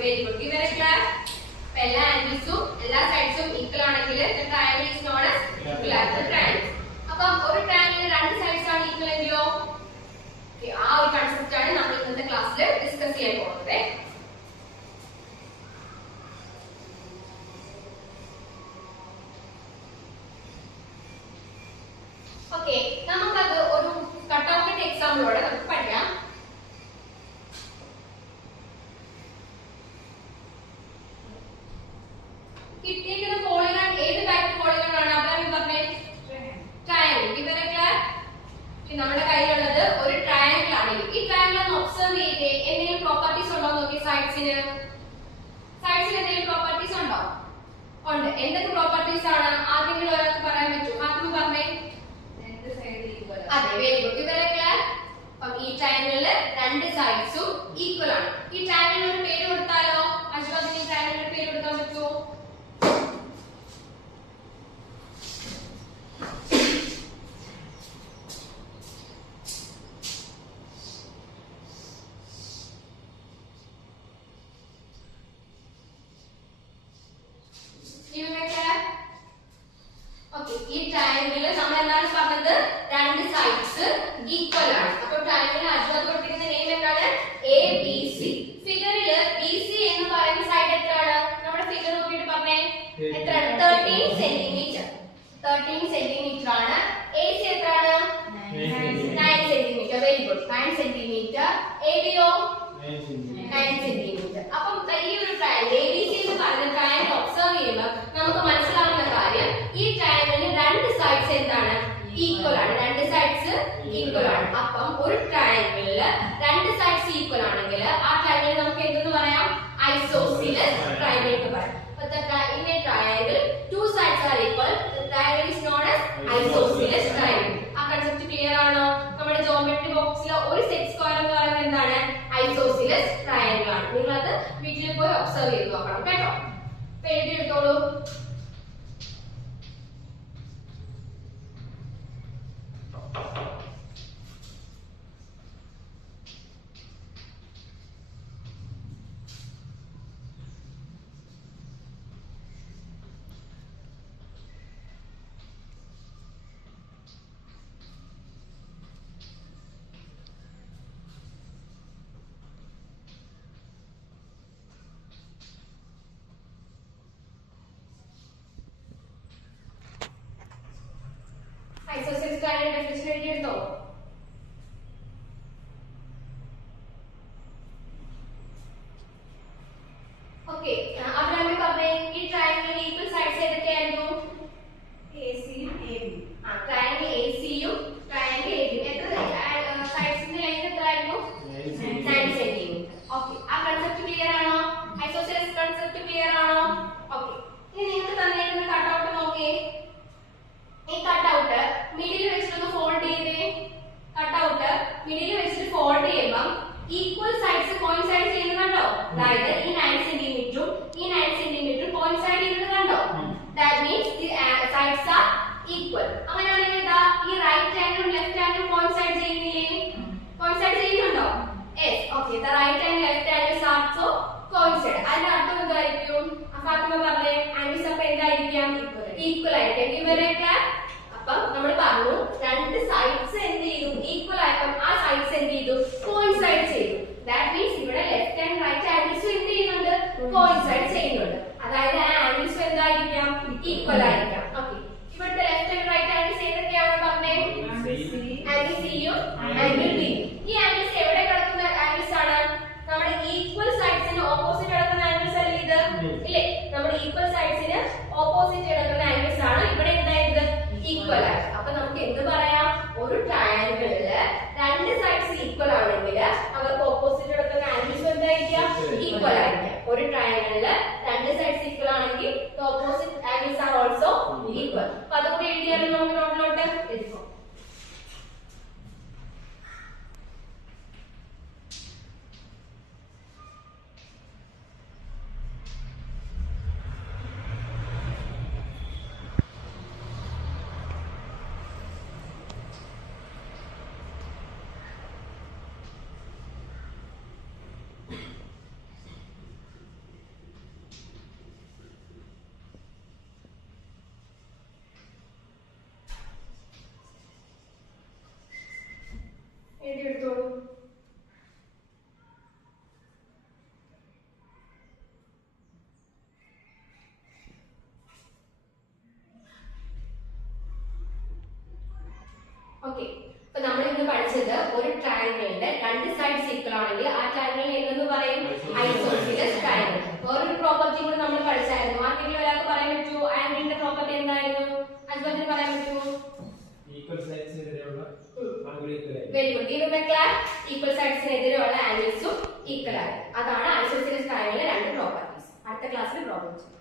very good. Give a clap. എല്ലാ ആംഗിൾസും എല്ലാ സൈഡ്സും equal ആണെങ്കിൽ the triangle is known as equilateral triangle. അപ്പം ഒരു ട്രയാങ്കിളിന് രണ്ട് സൈഡ്സ് ആണ് ഈക്വൽ എങ്കിലോ ആ ഒരു കൺസെപ്റ്റ് ആണ് നമ്മൾ ഇന്നത്തെ ക്ലാസ്സിൽ ഡിസ്കസ് ചെയ്യാൻ പോകുന്നത്. ഓക്കെ, നമുക്കത് ഒരു കട്ട് ഔട്ടിന്റെ എക്സാമ്പിളോടെ നമുക്ക് പഠിക്കാം. കിട്ടിയിരിക്കുന്ന പോളിഗൺ ഏത് ടൈപ്പ് പോളിഗൺ ആണ്? അബ്രാഹിം പറഞ്ഞേ. ട്രയാങ്കിൾ. ഇവരെ നമ്മുടെ കയ്യിലുള്ളത് ഒരു ട്രയാങ്കിൾ ആണ്. ഈ ട്രയാങ്കിൾ ഒന്ന് ഒബ്സർവ് ചെയ്തേ. എന്തെങ്കിലും പ്രോപ്പർട്ടീസ് ഉണ്ടോ നോക്കി. സൈഡ്സിന് എന്തെങ്കിലും പ്രോപ്പർട്ടീസ് ഉണ്ടോ? ഉണ്ട്. എന്തൊക്കെ പ്രോപ്പർട്ടീസ് ആണ്? ആർക്കെങ്കിലും ഒരാൾക്ക് പറയാൻ പറ്റും? ആർക്കും പറഞ്ഞേ. അതെ, വെരി ഗുഡ്. ഇവരെ അപ്പം ഈ ട്രയാങ്കിളില് രണ്ട് സൈഡ്സും ഈക്വൽ ആണ്. ഈ ട്രയാങ്കിളിന് ഒരു പേര് കൊടുത്താലോ? അശ്വതിന് ഈ ട്രയാങ്കിളിന് പേര് കൊടുക്കാൻ പറ്റുമോ? ഈ ട്രയാങ്കിളിൽ നമ്മൾ എന്താണ് പറഞ്ഞത്? രണ്ട് സൈഡ്സ് ഈക്വൽ ആണ്. അപ്പൊ ട്രയാങ്കിളിന് അജ്വത് കൊടുത്തിരിക്കുന്ന നെയിം എന്താണ്? A B C. ഫിഗറിൽ ബി സി എന്ന് പറയുന്ന സൈഡ് എത്രയാണ്? നമ്മുടെ ഫിഗർ നോക്കിയിട്ട് പറഞ്ഞേ. എത്രയാണ്? 13 സെന്റിമീറ്റർ. 13 സെന്റിമീറ്റർ ആണ്. എ സി എത്രയാണ്? 9 centimetre. Very good. 9 centimetre. A ബിയോ 9 സെന്റിമീറ്റർ. അപ്പം ഈ ഒരു ട്രയാങ്കിൾ എ ബി സി എന്ന് പറയുന്ന ട്രയാങ്കിൾ ഒബ്സർവ് ചെയ്യുമ്പോൾ നമുക്ക് മനസ്സിലാവുന്ന കാര്യം ഈ ട്രയാങ്കിളിന് രണ്ട് സൈഡ്സ് എന്താണ്? ഈക്വൽ ആണ്. രണ്ട് സൈഡ്സ് ഈക്വൽ ആണ്. അപ്പം ഒരു ട്രയാങ്കിളില് രണ്ട് സൈഡ്സ് ഈക്വൽ ആണെങ്കിൽ ആ ട്രയാങ്കിൾ നമുക്ക് എന്തെന്ന് പറയാം? ഐസോസിലസ് ട്രയാങ്കിൾ എന്ന് പറയാം. In a triangle, two sides are equal. The triangle is known as isosceles triangle. ആ കൺസെപ്റ്റ് ക്ലിയർ ആണോ? നമ്മുടെ ജോമെട്രി ബോക്സിലെ ഒരു സെറ്റ് സ്ക്വയർ എന്ന് പറയുന്നത് എന്താണ്? ഐസോസിലസ് ട്രയാങ്കിൾ ആണ്. നിങ്ങൾ അത് വീട്ടിൽ പോയി ഒബ്സർവ് ചെയ്ത് നോക്കണം കേട്ടോ. എഴുതി എടുത്തോളൂ. Isosceles triangle definition എഴുതി എടുത്തോ? ഓക്കേ, അബ്രാഹിം പറഞ്ഞേ. ഈ ട്രയാങ്കിളിന്റെ ഈക്വൽ സൈഡ്സ് ഏതൊക്കെയായിരുന്നു? എസിയും എബി. ട്രയാങ്കിൾ എസിയും ട്രയാങ്കിൾ എബിയും. എത്ര സൈഡ്സിന്റെ ലെങ്ത് എത്രയായിരുന്നു? 9 സെന്റിമീറ്റർ. ഓക്കേ, ആ കൺസെപ്റ്റ് ക്ലിയർ ആണോ? ഐസോസെലസ് കൺസെപ്റ്റ് ക്ലിയർ ആണോ? ഓക്കേ, ഇനി നിങ്ങൾക്ക് തന്നിരിക്കുന്ന കട്ട് ഔട്ട് നോക്കിയേ. ഈ കട്ട് ഔട്ട് മിഡിൽ വെച്ചിട്ട് ഫോൾഡ് ചെയ്തേ. കട്ട് ഔട്ട് മിഡിൽ വെച്ചിട്ട് ഫോൾഡ് ചെയ്യുമ്പോൾ ഈക്വൽ സൈഡ്സ് കോയിൻസൈഡ് ചെയ്യുന്നത് കണ്ടോ? അതായത് ഈ 9 സെന്റിമീറ്ററും ഈ 9 സെന്റിമീറ്ററും കോയിൻസൈഡ് ചെയ്യുന്നത് കണ്ടോ? That means the sides are equal. അങ്ങനെയാണെങ്കിൽ ഇതാ ഈ റൈറ്റ് ആംഗിളും ലെഫ്റ്റ് ആംഗിളും കോയിൻസൈഡ് ചെയ്യുന്നില്ലേ? കോയിൻസൈഡ് ചെയ്യുന്നുണ്ടോ? Yes. Okay, the right and left angles are so coincide. അതിന്റെ അർത്ഥം എന്തായിരിക്കും? ഫാത്തിമ പറഞ്ഞേ. ആംഗിൾസ് അപ്പോൾ എന്തായിരിക്കാം? ഈക്വൽ ആയിരിക്കും. ഇവരെ അപ്പം നമ്മൾ പറഞ്ഞു രണ്ട് സൈഡ്സ് എന്ത് ചെയ്തു? ഈക്വൽ ആയപ്പോൾ ആ സൈഡ്സ് എന്ത് ചെയ്തു? കോയിൻസൈഡ് ചെയ്തു. ദാറ്റ് മീൻസ് ഇവിടെ ലെഫ്റ്റ് ആൻഡ് റൈറ്റ് ആംഗിൾസ് എന്ത് ചെയ്യുന്നുണ്ട്? കോയിൻസൈഡ് ചെയ്യുന്നുണ്ട്. അതായത് ആ ആംഗിൾസ് എന്തായിരിക്കാം? ഈക്വൽ ആയിരിക്കാം. ഓക്കേ, ഇവിടുത്തെ ലെഫ്റ്റ് ആൻഡ് റൈറ്റ് ആംഗിൾസ് ഏതൊക്കെയാണെന്ന് പറഞ്ഞേ. ആംഗിൾ സിയും ആംഗിൾ ബിയും. ഈ ആംഗിൾസ് എവിടെ കിടക്കുന്ന ആംഗിൾസ് ആണ്? നമ്മുടെ ഈക്വൽ സൈഡ്സിന് ഓപ്പോസിറ്റ് കിടക്കുന്ന ആംഗിൾസ് അല്ലേ ഇത്? ഇല്ലേ? നമ്മുടെ ഈക്വൽ സൈഡ്സിന് ഓപ്പോസിറ്റ് കിടക്കുന്ന ആംഗിൾസ് ആണ് ഇവിടെ എന്തായത്? ഈക്വൽ ആണ്. അപ്പൊ നമുക്ക് എന്ത് പറയാം? ഒരു ട്രയാങ്കിളില് രണ്ട് സൈഡ്സ് ഈക്വൽ ആണെങ്കിൽ അവർക്ക് ഓപ്പോസിറ്റ് കിടക്കുന്ന ആംഗിൾസ് എന്തായിരിക്കാം? ഈക്വൽ ആയിരിക്കാം. ഒരു ട്രയാങ്കിളില് രണ്ട് സൈഡ്സ് ഈക്വൽ ആണെങ്കിൽ opposite angles are also equal. അപ്പൊ അതുകൂടി എഴുതിയാലും നമുക്ക് നോട്ടിലോട്ട് എഴുതാം. ഈക്വൽ സൈഡ്സിനെതിരെയുള്ള ആംഗിൾസും ഈക്വൽ ആയി. അതാണ് ഐസോസെലിസ് ട്രയാങ്കിളിലെ രണ്ട് പ്രോപ്പർട്ടീസ്. അടുത്ത ക്ലാസ്സിൽ പ്രോബ്ലം ചെയ്യും.